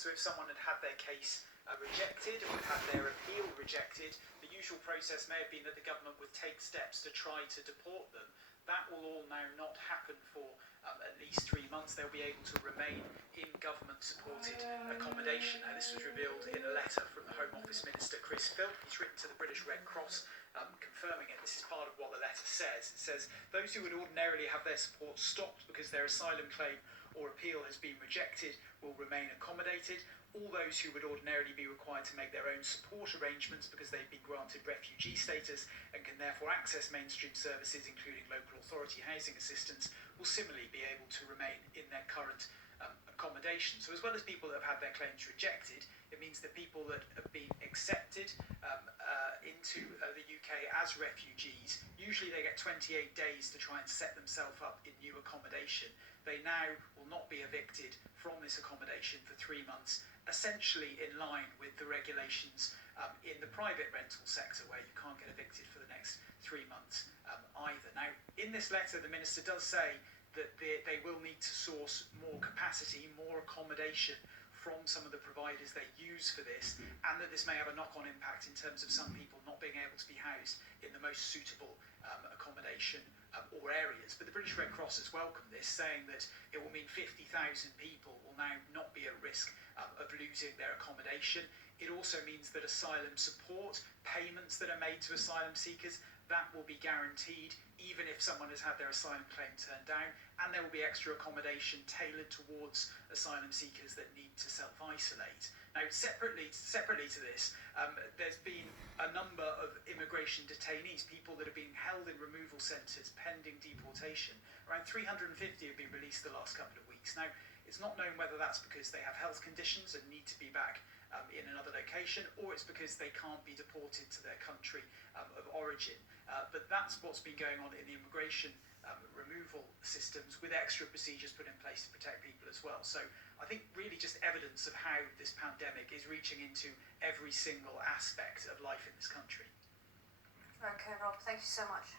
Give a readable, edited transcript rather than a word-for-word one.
So if someone had had their case rejected or had their appeal rejected, the usual process may have been that the government would take steps to try to deport them. That will all now not happen for at least 3 months. They'll be able to remain in government-supported accommodation. Now, this was revealed in a letter from the Home Office Minister, Chris Philp. He's written to the British Red Cross confirming it. This is part of what the letter says. It says, those who would ordinarily have their support stopped because their asylum claim or appeal has been rejected will remain accommodated. All those who would ordinarily be required to make their own support arrangements because they've been granted refugee status and can therefore access mainstream services, including local authority housing assistance, will similarly be able to remain in their current accommodation. So as well as people that have had their claims rejected, it means that people that have been accepted into the UK as refugees, usually they get 28 days to try and set themselves up in new accommodation. They now will not be evicted from this accommodation for 3 months, essentially in line with the regulations in the private rental sector, where you can't get evicted for the next 3 months either. Now, in this letter, the Minister does say that they will need to source more capacity, more accommodation from some of the providers they use for this, and that this may have a knock-on impact in terms of some people not being able to be housed in the most suitable accommodation or areas. But the British Red Cross has welcomed this, saying that it will mean 50,000 people will now not be at risk of losing their accommodation. It also means that asylum support payments that are made to asylum seekers, that will be guaranteed even if someone has had their asylum claim turned down, and there will be extra accommodation tailored towards asylum seekers that need to self-isolate. Now, separately to this, there's been a number of immigration detainees, people that have been held in removal centres pending deportation. Around 350 have been released the last couple of weeks. Now, it's not known whether that's because they have health conditions and need to be back in another location, or it's because they can't be deported to their country of origin. But that's what's been going on in the immigration removal systems, with extra procedures put in place to protect people as well. So I think really just evidence of how this pandemic is reaching into every single aspect of life in this country. Okay, Rob, thank you so much.